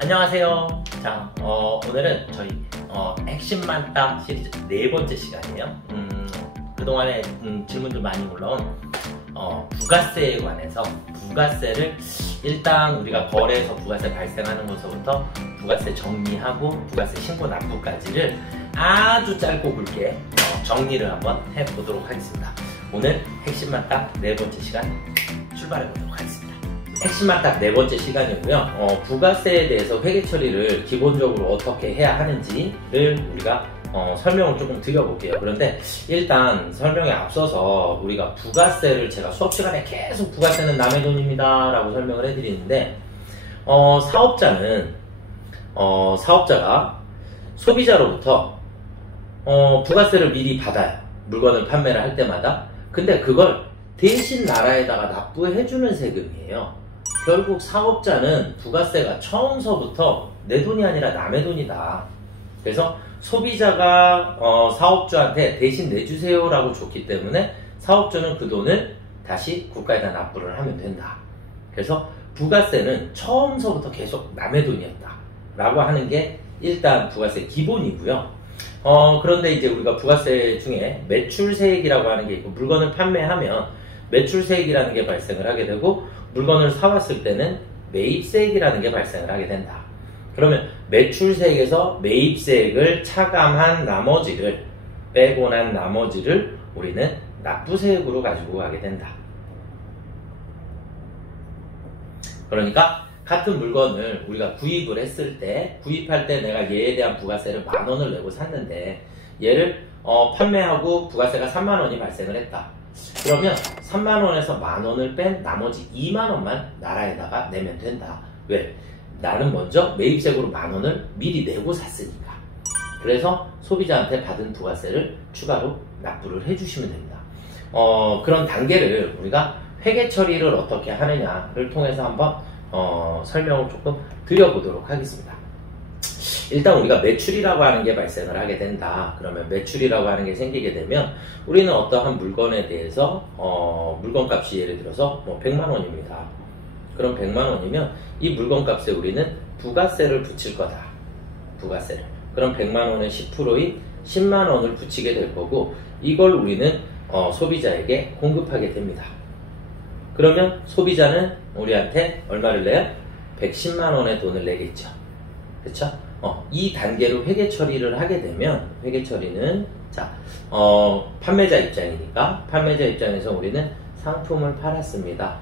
안녕하세요. 자, 오늘은 저희 핵심 만땅 시리즈 네 번째 시간이에요. 그동안에 질문들 많이 올라온 부가세에 관해서 부가세를 일단 우리가 거래에서 부가세 발생하는 것부터 부가세 정리하고 부가세 신고 납부까지를 아주 짧고 굵게 정리를 한번 해보도록 하겠습니다. 오늘 핵심 만땅 네 번째 시간 출발해 보도록 하겠습니다. 핵심만 딱 네 번째 시간이고요. 부가세에 대해서 회계 처리를 기본적으로 어떻게 해야 하는지를 우리가 설명을 조금 드려볼게요. 그런데 일단 설명에 앞서서 우리가 부가세를 제가 수업 시간에 계속 부가세는 남의 돈입니다 라고 설명을 해드리는데 사업자가 소비자로부터 부가세를 미리 받아요. 물건을 판매를 할 때마다. 근데 그걸 대신 나라에다가 납부해주는 세금이에요. 결국 사업자는 부가세가 처음서부터 내 돈이 아니라 남의 돈이다. 그래서 소비자가 사업주한테 대신 내주세요 라고 줬기 때문에 사업주는 그 돈을 다시 국가에다 납부를 하면 된다. 그래서 부가세는 처음서부터 계속 남의 돈이었다 라고 하는 게 일단 부가세 기본이고요. 그런데 이제 우리가 부가세 중에 매출세액이라고 하는 게 있고, 물건을 판매하면 매출세액이라는 게 발생을 하게 되고, 물건을 사왔을 때는 매입세액이라는 게 발생을 하게 된다. 그러면 매출세액에서 매입세액을 차감한 나머지를, 빼고 난 나머지를 우리는 납부세액으로 가지고 가게 된다. 그러니까 같은 물건을 우리가 구입을 했을 때, 구입할 때 내가 얘에 대한 부가세를 10,000원을 내고 샀는데, 얘를 판매하고 부가세가 30,000원이 발생을 했다. 그러면 30,000원에서 10,000원을 뺀 나머지 20,000원만 나라에다가 내면 된다. 왜? 나는 먼저 매입세액으로 10,000원을 미리 내고 샀으니까. 그래서 소비자한테 받은 부가세를 추가로 납부를 해주시면 됩니다. 그런 단계를 우리가 회계 처리를 어떻게 하느냐를 통해서 한번 설명을 조금 드려보도록 하겠습니다. 일단 우리가 매출이라고 하는 게 발생을 하게 된다. 그러면 매출이라고 하는 게 생기게 되면 우리는 어떠한 물건에 대해서 물건값이 예를 들어서 100만원입니다. 그럼 100만원이면 이 물건값에 우리는 부가세를 붙일 거다. 부가세를. 그럼 100만원의 10%인 10만원을 붙이게 될 거고, 이걸 우리는 소비자에게 공급하게 됩니다. 그러면 소비자는 우리한테 얼마를 내요? 110만원의 돈을 내겠죠. 그쵸? 이 단계로 회계 처리를 하게 되면, 회계 처리는, 자, 판매자 입장이니까, 판매자 입장에서 우리는 상품을 팔았습니다.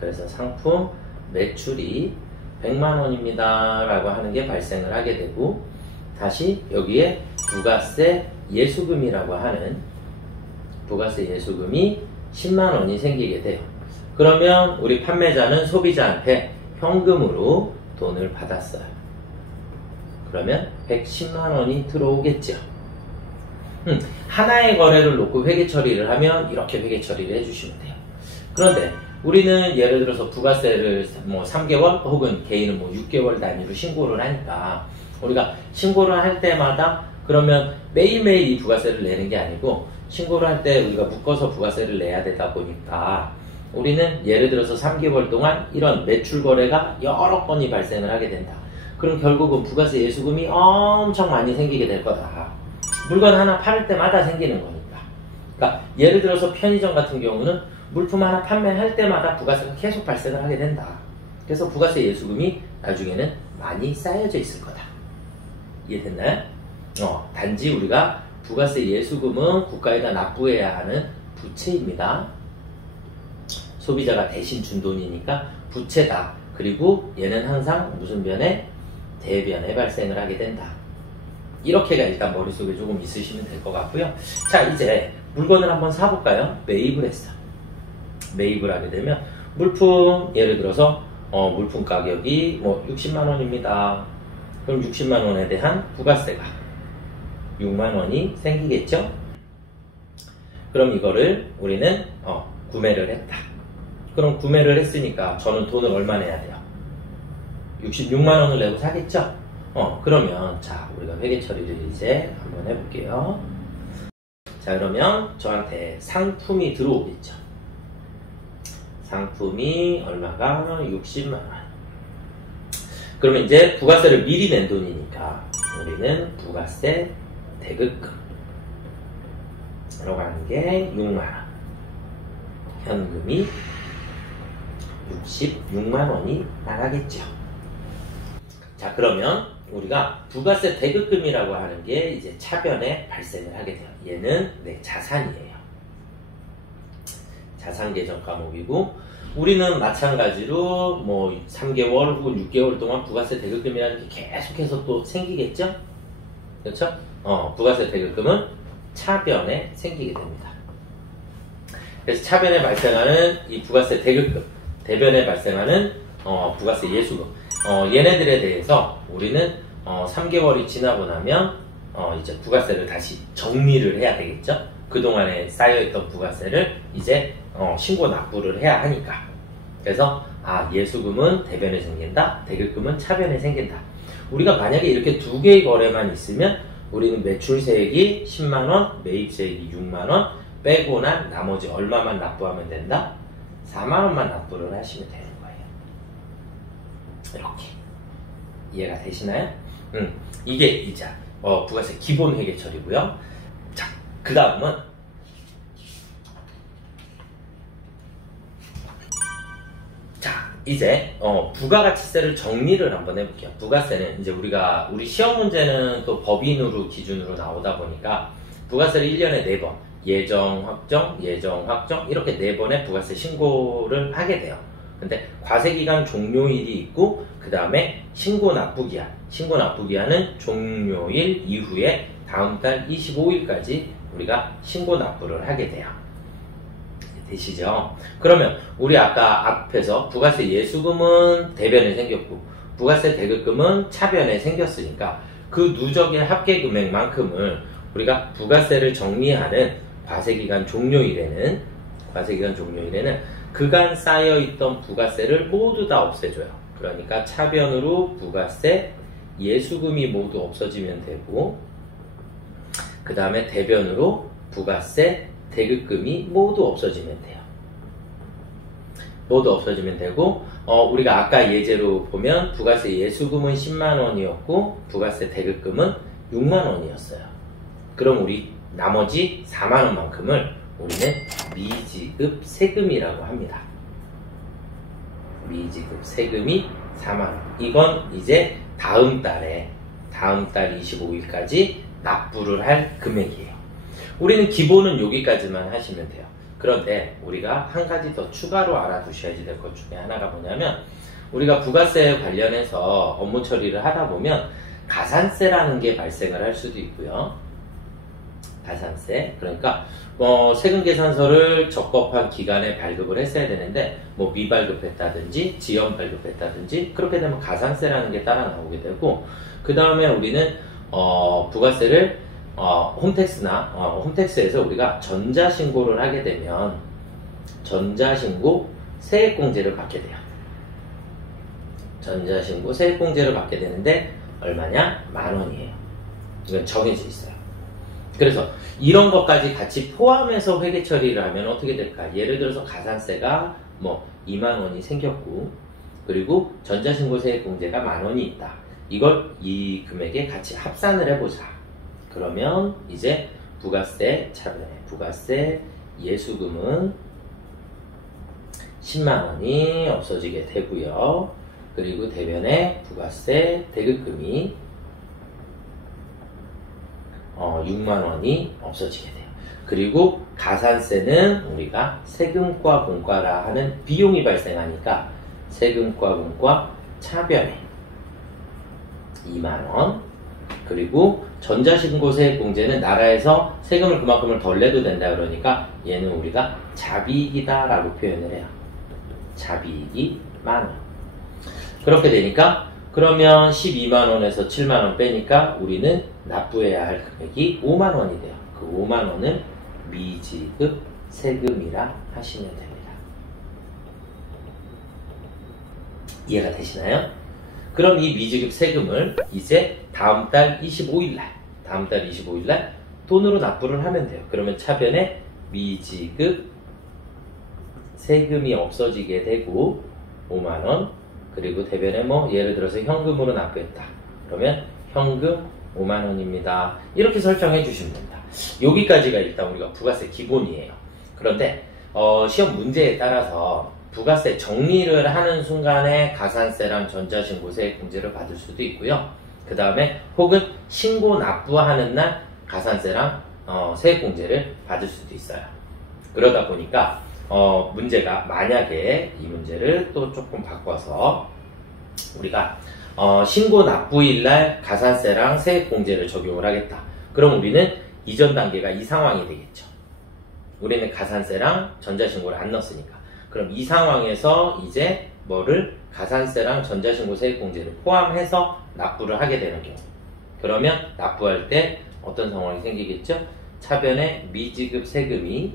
그래서 상품 매출이 100만원입니다 라고 하는 게 발생을 하게 되고, 다시 여기에 부가세 예수금이라고 하는 부가세 예수금이 10만원이 생기게 돼요. 그러면 우리 판매자는 소비자한테 현금으로 돈을 받았어요. 그러면 110만원이 들어오겠죠. 하나의 거래를 놓고 회계 처리를 하면 이렇게 회계 처리를 해주시면 돼요. 그런데 우리는 예를 들어서 부가세를 3개월 혹은 개인은 6개월 단위로 신고를 하니까, 우리가 신고를 할 때마다 그러면 매일매일 이 부가세를 내는 게 아니고, 신고를 할 때 우리가 묶어서 부가세를 내야 되다 보니까 우리는 예를 들어서 3개월 동안 이런 매출 거래가 여러 건이 발생을 하게 된다. 그럼 결국은 부가세 예수금이 엄청 많이 생기게 될 거다. 물건 하나 팔을 때마다 생기는 거니까. 그러니까 예를 들어서 편의점 같은 경우는 물품 하나 판매할 때마다 부가세가 계속 발생을 하게 된다. 그래서 부가세 예수금이 나중에는 많이 쌓여져 있을 거다. 이해됐나요? 단지 우리가 부가세 예수금은 국가에다 납부해야 하는 부채입니다. 소비자가 대신 준 돈이니까 부채다. 그리고 얘는 항상 무슨 변에? 대변에 발생을 하게 된다. 이렇게가 일단 머릿속에 조금 있으시면 될 것 같고요. 자, 이제 물건을 한번 사볼까요? 매입을 했어. 매입을 하게 되면 물품, 예를 들어서 물품 가격이 60만원입니다. 그럼 60만원에 대한 부가세가 6만원이 생기겠죠? 그럼 이거를 우리는 구매를 했다. 그럼 구매를 했으니까 저는 돈을 얼마 내야 돼요? 66만원을 내고 사겠죠? 그러면 자, 우리가 회계 처리를 이제 한번 해볼게요. 자, 그러면 저한테 상품이 들어오겠죠. 상품이 얼마가? 60만원. 그러면 이제 부가세를 미리 낸 돈이니까 우리는 부가세 대급금으로 가는 게 6만원. 현금이 66만원이 나가겠죠. 자, 그러면 우리가 부가세 대급금이라고 하는 게 이제 차변에 발생을 하게 돼요. 얘는 내 자산이에요. 자산 계정 과목이고, 우리는 마찬가지로 뭐 3개월 혹은 6개월 동안 부가세 대급금이라는 게 계속해서 또 생기겠죠? 그렇죠? 부가세 대급금은 차변에 생기게 됩니다. 그래서 차변에 발생하는 이 부가세 대급금, 대변에 발생하는 부가세 예수금, 얘네들에 대해서 우리는 3개월이 지나고 나면 이제 부가세를 다시 정리를 해야 되겠죠? 그동안에 쌓여있던 부가세를 이제 신고 납부를 해야 하니까. 그래서 예수금은 대변에 생긴다, 대급금은 차변에 생긴다. 우리가 만약에 이렇게 두 개의 거래만 있으면 우리는 매출세액이 10만원, 매입세액이 6만원 빼고 난 나머지 얼마만 납부하면 된다? 4만원만 납부를 하시면 되는 거예요. 이렇게 이해가 되시나요? 이게 이제 부가세 기본 회계처리고요. 자, 그 다음은 이제 부가가치세를 정리를 한번 해볼게요. 부가세는 이제 우리 시험 문제는 또 법인으로 기준으로 나오다 보니까 부가세를 1년에 4번 예정 확정, 예정 확정 이렇게 4번의 부가세 신고를 하게 돼요. 근데 과세기간 종료일이 있고 그 다음에 신고 납부기한, 신고 납부기한은 종료일 이후에 다음 달 25일까지 우리가 신고 납부를 하게 돼요. 되시죠? 그러면 우리 아까 앞에서 부가세 예수금은 대변에 생겼고 부가세 대급금은 차변에 생겼으니까 그 누적의 합계 금액만큼을 우리가 부가세를 정리하는 과세기간 종료일에는 그간 쌓여있던 부가세를 모두 다 없애줘요. 그러니까 차변으로 부가세 예수금이 모두 없어지면 되고 그 다음에 대변으로 부가세 대급금이 모두 없어지면 돼요. 모두 없어지면 되고 우리가 아까 예제로 보면 부가세 예수금은 10만원이었고 부가세 대급금은 6만원이었어요. 그럼 우리 나머지 4만원만큼을 우리는 미지급 세금이라고 합니다. 미지급 세금이 4만원. 이건 이제 다음 달 25일까지 납부를 할 금액이에요. 우리는 기본은 여기까지만 하시면 돼요. 그런데 우리가 한 가지 더 추가로 알아두셔야 될 것 중에 하나가 뭐냐면 우리가 부가세 관련해서 업무 처리를 하다 보면 가산세라는 게 발생을 할 수도 있고요. 가산세. 그러니까 세금계산서를 적법한 기간에 발급을 했어야 되는데 미발급했다든지 지연 발급했다든지 그렇게 되면 가산세라는 게 따라 나오게 되고 그 다음에 우리는 부가세를 홈택스에서 우리가 전자신고를 하게 되면 전자신고 세액공제를 받게 돼요. 전자신고 세액공제를 받게 되는데 얼마냐? 10,000원이에요. 이건 정해져 있어요. 그래서 이런 것까지 같이 포함해서 회계 처리를 하면 어떻게 될까? 예를 들어서 가산세가 20,000원이 생겼고 그리고 전자신고 세액공제가 10,000원이 있다. 이걸 이 금액에 같이 합산을 해보자. 그러면 이제 부가세 차변에 부가세 예수금은 10만원이 없어지게 되고요. 그리고 대변에 부가세 대급금이 6만원이 없어지게 돼요. 그리고 가산세는 우리가 세금과 공과라 하는 비용이 발생하니까 세금과 공과 차변에 2만원. 그리고 전자신고 세액공제는 나라에서 세금을 그만큼을 덜 내도 된다 그러니까 얘는 우리가 자비이익이다 라고 표현을 해요. 자비이익이 10,000원. 그렇게 되니까 그러면 12만원에서 7만원 빼니까 우리는 납부해야 할 금액이 5만원이 돼요. 그 5만원은 미지급 세금이라 하시면 됩니다. 이해가 되시나요? 그럼 이 미지급 세금을 이제 다음 달 25일날 돈으로 납부를 하면 돼요. 그러면 차변에 미지급 세금이 없어지게 되고 5만원, 그리고 대변에 뭐 예를 들어서 현금으로 납부했다. 그러면 현금 5만 원입니다. 이렇게 설정해 주시면 됩니다. 여기까지가 일단 우리가 부가세 기본이에요. 그런데 시험 문제에 따라서 부가세 정리를 하는 순간에 가산세랑 전자신고 세액공제를 받을 수도 있고요. 그 다음에 혹은 신고 납부하는 날 가산세랑 세액공제를 받을 수도 있어요. 그러다 보니까 문제가 만약에 이 문제를 또 조금 바꿔서 우리가 신고 납부일 날 가산세랑 세액공제를 적용을 하겠다. 그럼 우리는 이전 단계가 이 상황이 되겠죠. 우리는 가산세랑 전자신고를 안 넣었으니까. 그럼 이 상황에서 이제 뭐를 가산세랑 전자신고 세액공제를 포함해서 납부를 하게 되는 경우. 그러면 납부할 때 어떤 상황이 생기겠죠? 차변에 미지급 세금이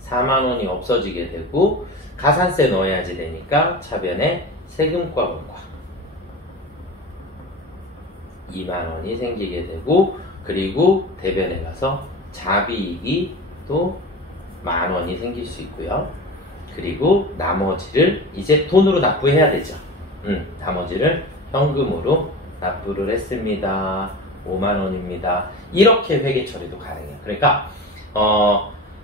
4만 원이 없어지게 되고 가산세 넣어야지 되니까 차변에 세금과 분과 2만 원이 생기게 되고 그리고 대변에 가서 자비이익이 또 1만 원이 생길 수 있고요. 그리고 나머지를 이제 돈으로 납부해야 되죠. 나머지를 현금으로 납부를 했습니다. 5만 원입니다. 이렇게 회계 처리도 가능해요. 그러니까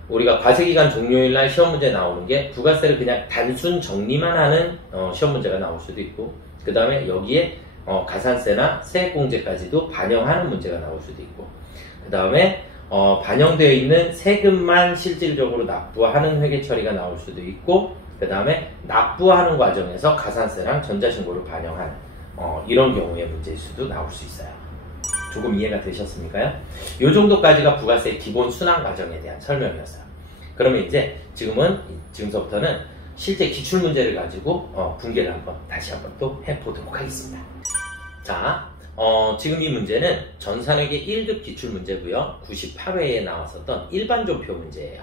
우리가 과세기간 종료일 날 시험 문제 나오는 게 부가세를 그냥 단순 정리만 하는 시험 문제가 나올 수도 있고 그 다음에 여기에 가산세나 세액공제까지도 반영하는 문제가 나올 수도 있고 그 다음에 반영되어 있는 세금만 실질적으로 납부하는 회계 처리가 나올 수도 있고 그 다음에 납부하는 과정에서 가산세랑 전자신고를 반영하는 이런 경우의 문제일 수도 나올 수 있어요. 조금 이해가 되셨습니까요? 이 정도까지가 부가세 기본 순환 과정에 대한 설명이었어요. 그러면 이제 지금서부터는 실제 기출문제를 가지고 분개를 다시 한번 또 해보도록 하겠습니다. 자, 지금 이 문제는 전산회계 1급 기출문제고요. 98회에 나왔었던 일반전표 문제예요.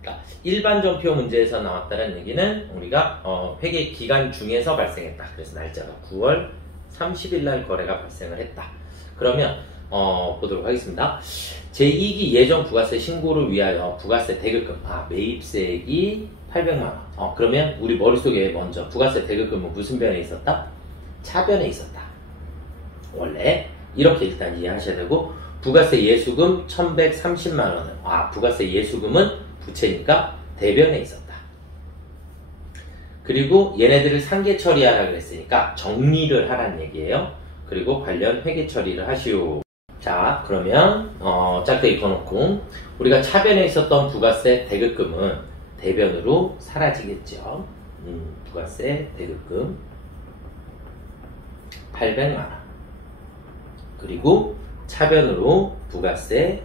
그러니까 일반전표 문제에서 나왔다는 얘기는 우리가 회계 기간 중에서 발생했다. 그래서 날짜가 9월 30일 날 거래가 발생을 했다. 그러면 보도록 하겠습니다. 제2기 예정 부가세 신고를 위하여 부가세 대급금 매입세액이 800만원. 그러면 우리 머릿속에 먼저 부가세 대급금은 무슨 변에 있었다? 차변에 있었다. 원래 이렇게 일단 이해하셔야 되고 부가세 예수금 1130만원은 부가세 예수금은 부채니까 대변에 있었다. 그리고 얘네들을 상계 처리하라 그랬으니까 정리를 하라는 얘기예요. 그리고 관련 회계 처리를 하시오. 자, 그러면 짝대기 꺼놓고 우리가 차변에 있었던 부가세 대급금은 대변으로 사라지겠죠. 부가세 대급금 800만원. 그리고 차변으로 부가세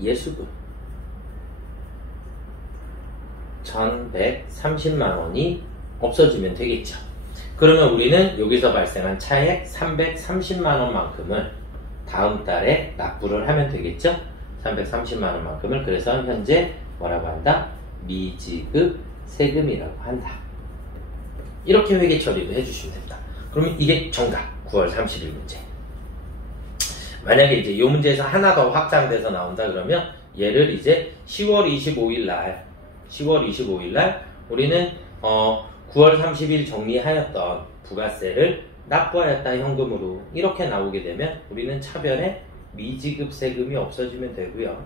예수금 1130만원이 없어지면 되겠죠. 그러면 우리는 여기서 발생한 차액 330만원만큼을 다음 달에 납부를 하면 되겠죠. 330만원만큼을 그래서 현재 뭐라고 한다? 미지급 세금이라고 한다. 이렇게 회계 처리도 해주시면 됩니다. 그러면 이게 정답 9월 30일 문제. 만약에 이제 이 문제에서 하나 더 확장돼서 나온다 그러면 얘를 이제 10월 25일 날 우리는 9월 30일 정리하였던 부가세를 납부하였다 현금으로 이렇게 나오게 되면 우리는 차변에 미지급 세금이 없어지면 되고요.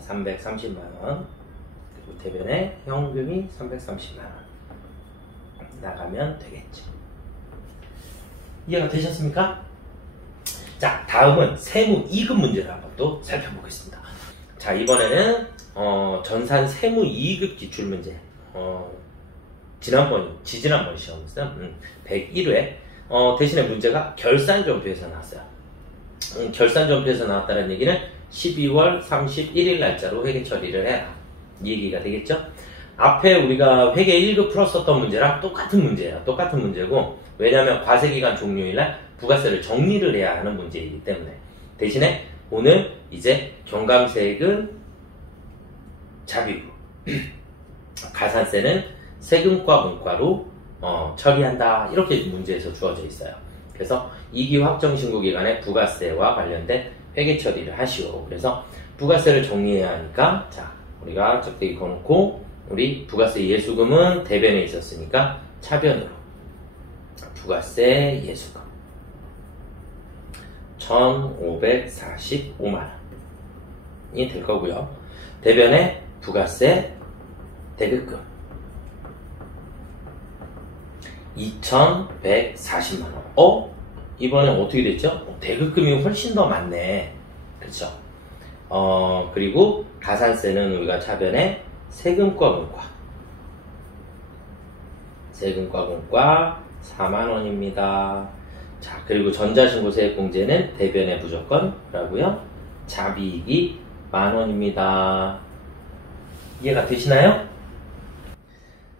330만원 그리고 대변에 현금이 330만원 나가면 되겠죠. 이해가 되셨습니까? 자, 다음은 세무 2급 문제를 한번 또 살펴보겠습니다. 자, 이번에는 전산 세무 2급 기출문제 지지난번 시험이었어요. 101회 대신에 문제가 결산전표에서 나왔어요. 결산전표에서 나왔다는 얘기는 12월 31일 날짜로 회계 처리를 해라 이 얘기가 되겠죠. 앞에 우리가 회계 1급 풀었었던 문제랑 똑같은 문제예요. 똑같은 문제고 왜냐하면 과세기간 종료일 날 부가세를 정리를 해야 하는 문제이기 때문에 대신에 오늘 이제 경감세액은 자비로 가산세는 세금과 문과로 처리한다 이렇게 문제에서 주어져 있어요. 그래서 2기 확정신고기간에 부가세와 관련된 회계 처리를 하시오. 그래서 부가세를 정리해야 하니까 자 우리가 적대기 꺼놓고 우리 부가세 예수금은 대변에 있었으니까 차변으로 부가세 예수금 1,545만원이 될 거고요. 대변에 부가세 대급금 2,140만원. 이번에 어떻게 됐죠? 대급금이 훨씬 더 많네. 그렇죠? 그리고 가산세는 우리가 차변에 세금과 공과 4만원입니다. 자, 그리고 전자신고세액공제는 대변에 무조건이라고요. 자비익이 만원입니다. 이해가 되시나요?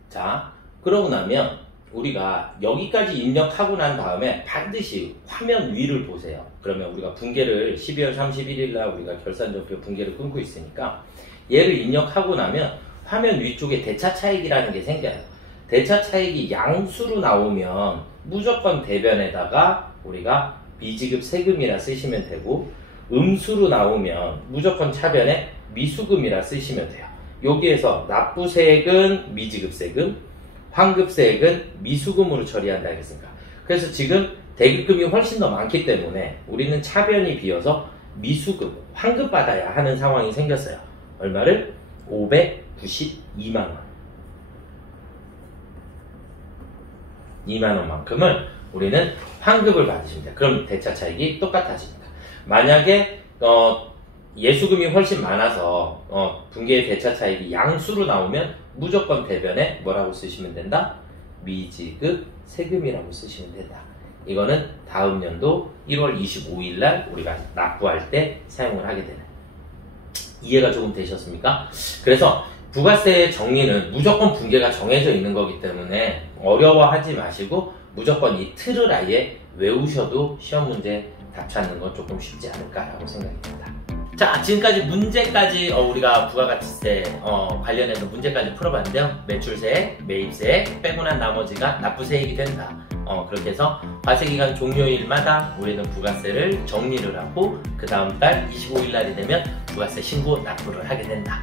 자, 그러고 나면 우리가 여기까지 입력하고 난 다음에 반드시 화면 위를 보세요. 그러면 우리가 분계를 12월 31일 날 우리가 결산전표 분계를 끊고 있으니까 얘를 입력하고 나면 화면 위쪽에 대차 차익이라는 게 생겨요. 대차 차익이 양수로 나오면 무조건 대변에다가 우리가 미지급 세금이라 쓰시면 되고, 음수로 나오면 무조건 차변에 미수금이라 쓰시면 돼요. 여기에서 납부세액은 미지급 세금, 환급세액은 미수금으로 처리한다 했습니다. 그래서 지금 대급금이 훨씬 더 많기 때문에 우리는 차변이 비어서 미수금, 환급받아야 하는 상황이 생겼어요. 얼마를? 592만원. 2만원만큼을 우리는 환급을 받으시면 돼요. 그럼 대차 차익이 똑같아집니다. 만약에 예수금이 훨씬 많아서 분계의 대차 차익이 양수로 나오면 무조건 대변에 뭐라고 쓰시면 된다? 미지급 세금이라고 쓰시면 된다. 이거는 다음 연도 1월 25일 날 우리가 납부할 때 사용을 하게 되는. 이해가 조금 되셨습니까? 그래서 부가세의 정리는 무조건 분계가 정해져 있는 거기 때문에 어려워하지 마시고 무조건 이 틀을 아예 외우셔도 시험 문제 답 찾는 건 조금 쉽지 않을까라고 생각이 듭니다. 자, 지금까지 문제까지 우리가 부가가치세 관련해서 문제까지 풀어봤는데요. 매출세, 매입세 빼고 난 나머지가 납부세액이 된다. 그렇게 해서 과세기간 종료일마다 우리는 부가세를 정리를 하고 그 다음 달 25일 날이 되면 부가세 신고 납부를 하게 된다.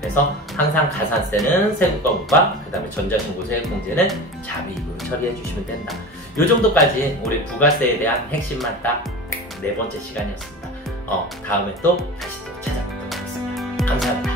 그래서 항상 가산세는 세금과부과, 그 다음에 전자신고세액공제는 자비익으로 처리해 주시면 된다. 요 정도까지 우리 부가세에 대한 핵심만 딱 4번째 시간이었습니다. 다음에 또 다시 또 찾아뵙도록 하겠습니다. 감사합니다.